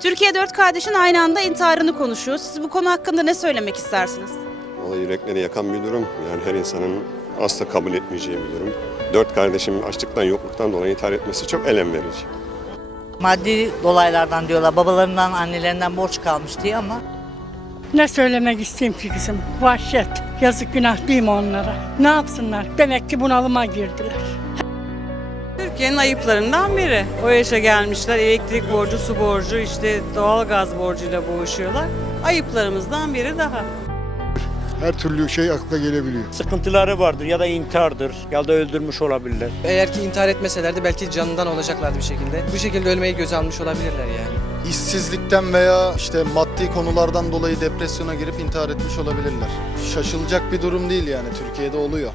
Türkiye dört kardeşin aynı anda intiharını konuşuyor. Siz bu konu hakkında ne söylemek istersiniz? Vallahi yürekleri yakan bir durum. Yani her insanın asla kabul etmeyeceği bir durum. Dört kardeşim açlıktan, yokluktan dolayı intihar etmesi çok elem verici. Maddi dolaylardan diyorlar, babalarından, annelerinden borç kalmış diye ama Ne söylemek isteyeyim ki kızım? Vahşet. Yazık günah değil mi onlara? Ne yapsınlar? Demek ki bunalıma girdiler. Türkiye'nin ayıplarından biri. O yaşa gelmişler, elektrik borcu, su borcu, işte doğalgaz borcuyla boğuşuyorlar. Ayıplarımızdan biri daha. Her türlü şey akla gelebiliyor. Sıkıntıları vardır ya da intihardır ya da öldürmüş olabilirler. Eğer ki intihar etmeselerdi belki canından olacaklardı bir şekilde. Bu şekilde ölmeyi göze almış olabilirler yani. İşsizlikten veya işte maddi konulardan dolayı depresyona girip intihar etmiş olabilirler. Şaşılacak bir durum değil yani, Türkiye'de oluyor.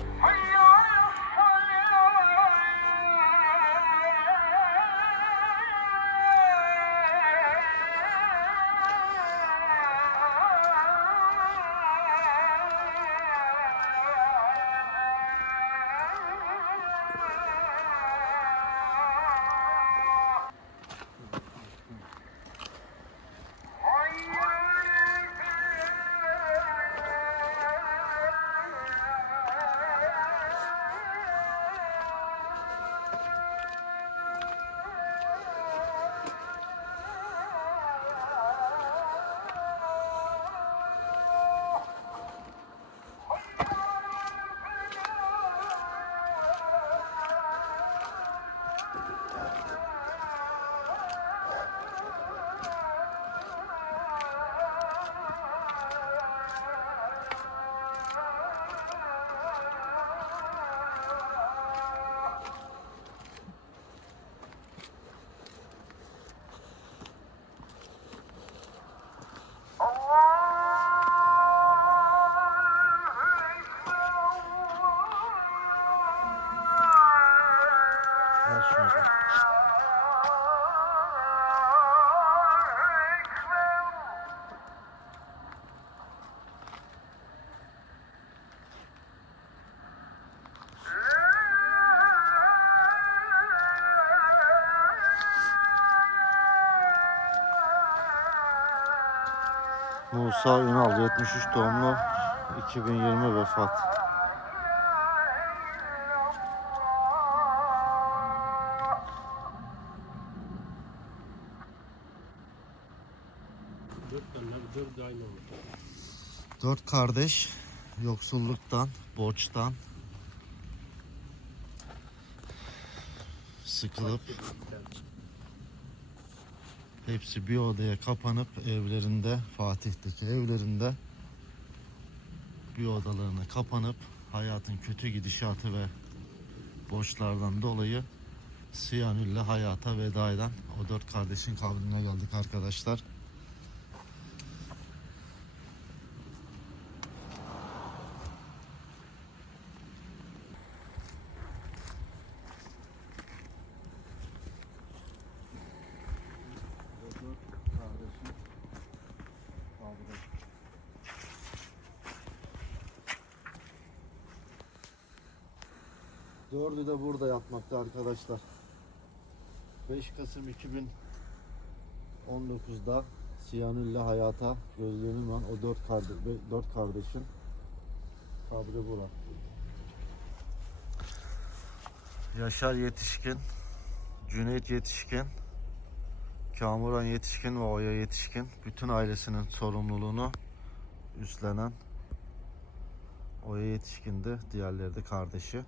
Musa Ünal 73 doğumlu, 2020 vefat. Dört kardeş yoksulluktan, borçtan sıkılıp hepsi bir odaya kapanıp evlerinde, Fatih'teki evlerinde bir odalarına kapanıp hayatın kötü gidişatı ve borçlardan dolayı Siyanül'le hayata veda eden o dört kardeşin kabrine geldik arkadaşlar. Dördü de burada yatmakta arkadaşlar. 5 Kasım 2019'da Siyanül'le hayata gözlerini yuman o dört kardeşin kabri bura. Yaşar yetişkin, Cüneyt yetişkin, Kamuran yetişkin ve Oya yetişkin. Bütün ailesinin sorumluluğunu üstlenen Oya yetişkindi. Diğerleri de kardeşi.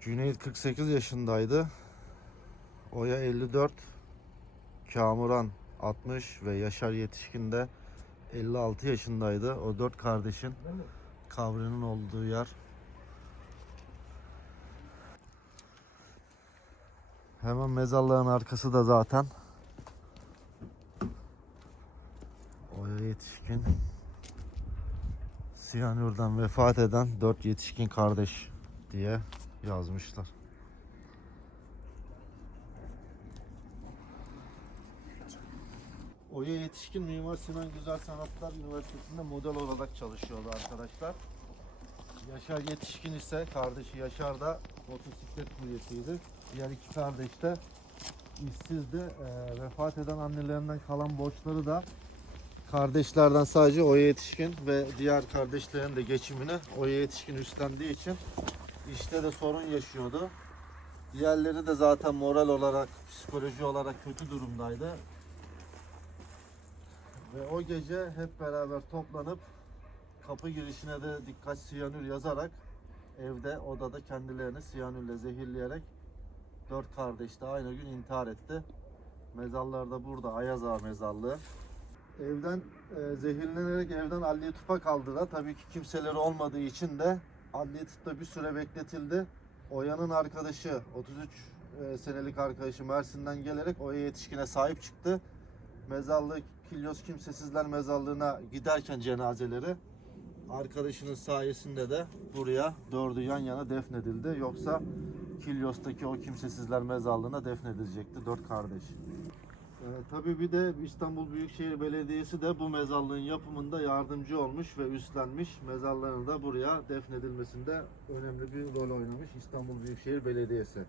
Cüneyt 48 yaşındaydı. Oya 54, Kamuran 60 ve Yaşar yetişkin de 56 yaşındaydı. O dört kardeşin kabrinin olduğu yer. Hemen mezarlığın arkası da zaten. Oya yetişkin, siyanürden vefat eden 4 yetişkin kardeş diye yazmışlar. Oya Yetişkin Mimar Sinan Güzel Sanatlar Üniversitesi'nde model olarak çalışıyordu arkadaşlar. Yaşar Yetişkin ise kardeşi Yaşar da motosiklet kuryesiydi. Diğer iki kardeş de işsizdi. Vefat eden annelerinden kalan borçları da kardeşlerden sadece Oya Yetişkin ve diğer kardeşlerin de geçimini Oya Yetişkin üstlendiği için işte de sorun yaşıyordu. Diğerleri de zaten moral olarak, psikoloji olarak kötü durumdaydı. Ve o gece hep beraber toplanıp kapı girişine de dikkat siyanür yazarak evde, odada kendilerini siyanürle zehirleyerek 4 kardeş de aynı gün intihar etti. Mezarlar da burada, Ayaz Ağa mezarlığı. Evden zehirlenerek evden adliye tıpa kaldılar. Tabii ki kimseleri olmadığı için de adliye tıpta bir süre bekletildi. Oya'nın arkadaşı, 33 senelik arkadaşı Mersin'den gelerek Oya Yetişkin'e sahip çıktı. Mezarlık Kilyos Kimsesizler Mezarlığı'na giderken cenazeleri arkadaşının sayesinde de buraya 4'ü yan yana defnedildi. Yoksa Kilyos'taki o Kimsesizler Mezarlığı'na defnedilecekti 4 kardeş. Tabii bir de İstanbul Büyükşehir Belediyesi de bu mezarlığın yapımında yardımcı olmuş ve üstlenmiş. Mezarların da buraya defnedilmesinde önemli bir rol oynamış İstanbul Büyükşehir Belediyesi.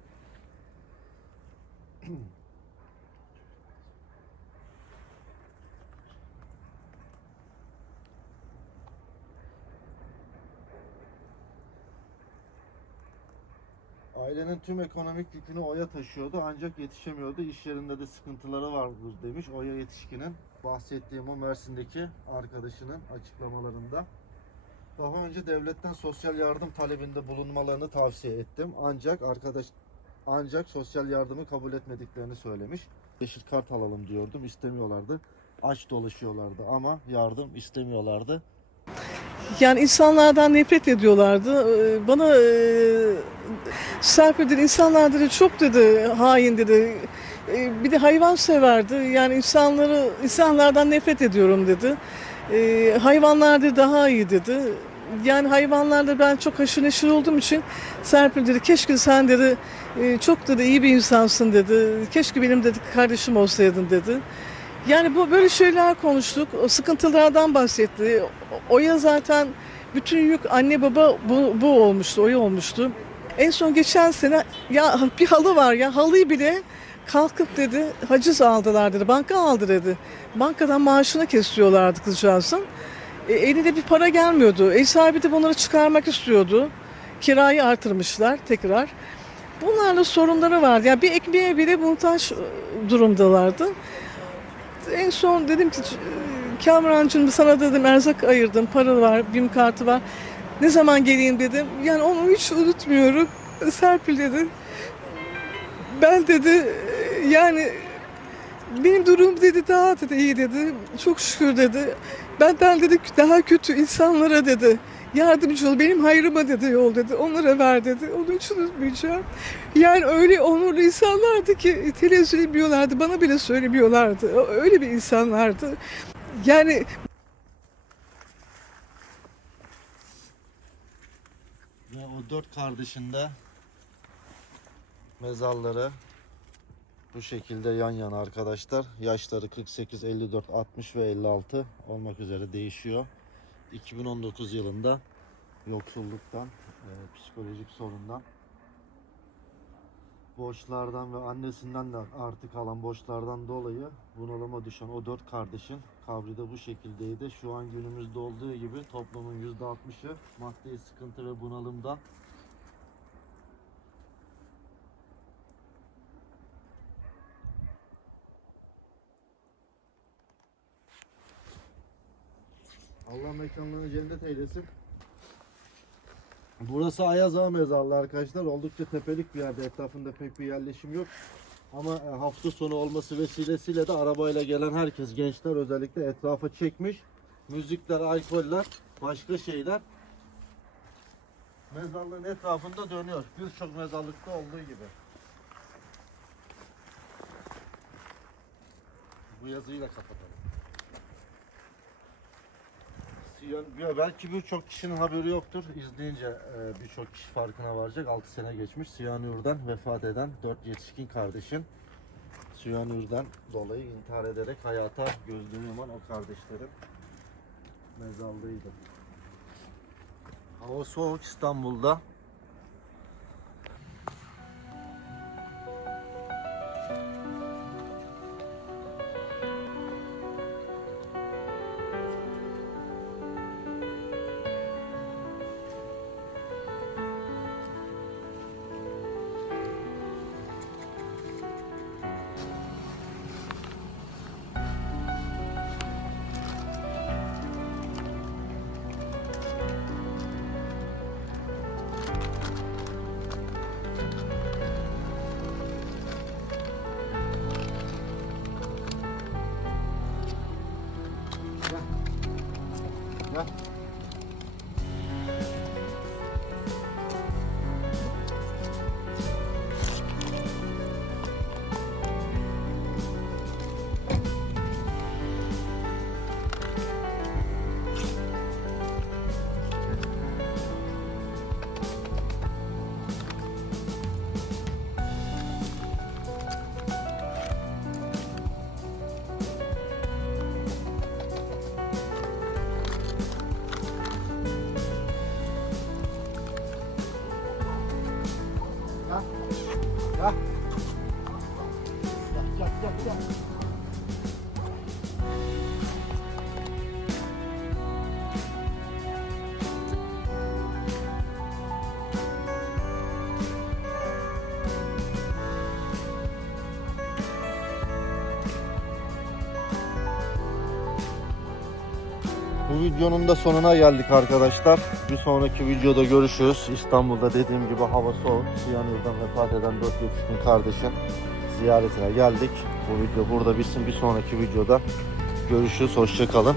Ailenin tüm ekonomik yükünü Oya taşıyordu ancak yetişemiyordu. İş yerinde de sıkıntıları vardır demiş Oya Yetişkin'in bahsettiğim o Mersin'deki arkadaşının açıklamalarında. Daha önce devletten sosyal yardım talebinde bulunmalarını tavsiye ettim. Ancak sosyal yardımı kabul etmediklerini söylemiş. Yeşil kart alalım diyordum, istemiyorlardı. Aç dolaşıyorlardı ama yardım istemiyorlardı. Yani insanlardan nefret ediyorlardı. Bana Serpil dedi, insanlar dedi çok dedi hain dedi. Bir de hayvan severdi. Yani insanlardan nefret ediyorum dedi. Hayvanlar dedi daha iyi dedi. Yani hayvanlarla ben çok haşır neşir olduğum için Serpil dedi keşke sen dedi çok dedi iyi bir insansın dedi. Keşke benim dedi kardeşim olsaydın dedi. Yani bu böyle şeyler konuştuk. O sıkıntılardan bahsetti. Oya zaten bütün yük anne baba bu olmuştu, Oya olmuştu. En son geçen sene ya bir halı var ya halıyı bile kalkıp dedi haciz aldılar dedi. Banka aldı dedi. Bankadan maaşını kesiyorlardı kızcağızın. Eline bir para gelmiyordu. Ev sahibi de bunları çıkarmak istiyordu. Kirayı artırmışlar tekrar. Bunlarla sorunları vardı. Yani bir ekmeğe bile muhtaç durumdalardı. En son dedim ki Kamrancığım sana dedim erzak ayırdım, para var, BİM kartı var. Ne zaman geleyim dedim. Yani onu hiç unutmuyorum. Serpil dedi. Ben dedi yani benim durumum dedi daha dedi iyi dedi. Çok şükür dedi. Benden dedi daha kötü insanlara dedi. Yardımcı ol benim hayrıma dedi yol dedi. Onlara ver dedi. Onu hiç unutmayacağım. Yani öyle onurlu insanlardı ki televizyon bilmiyorlardı. Bana bile söylemiyorlardı. Öyle bir insanlardı. Yani Ve o 4 kardeşin de mezarları bu şekilde yan yana arkadaşlar. Yaşları 48, 54, 60 ve 56 olmak üzere değişiyor. 2019 yılında yoksulluktan, psikolojik sorundan, borçlardan ve annesinden de artık kalan borçlardan dolayı bunalıma düşen o 4 kardeşin kabri de bu şekildeydi. Şu an günümüzde olduğu gibi toplumun %60'ı maddi sıkıntı ve bunalımda. Allah mekanlarını cennet eylesin. Burası Ayaz Ağa mezarlığı arkadaşlar. Oldukça tepelik bir yerde. Etrafında pek bir yerleşim yok. Ama hafta sonu olması vesilesiyle de arabayla gelen herkes, gençler özellikle etrafa çekmiş. Müzikler, alkoller, başka şeyler mezarlığın etrafında dönüyor. Birçok mezarlıkta olduğu gibi. Bu yazıyı da kapatalım. Belki birçok kişinin haberi yoktur. İzleyince birçok kişi farkına varacak. 6 sene geçmiş. Siyanür'den vefat eden 4 yetişkin kardeşin siyanürden dolayı intihar ederek hayata gözlerini yuman o kardeşlerin mezarlığıydı. Hava soğuk İstanbul'da. Gel. Bu videonun da sonuna geldik arkadaşlar. Bir sonraki videoda görüşürüz. İstanbul'da dediğim gibi hava soğuk. Siyanürden vefat eden 4 yetişkin kardeşin ziyaretine geldik. Bu video burada bitsin. Bir sonraki videoda görüşürüz. Hoşça kalın.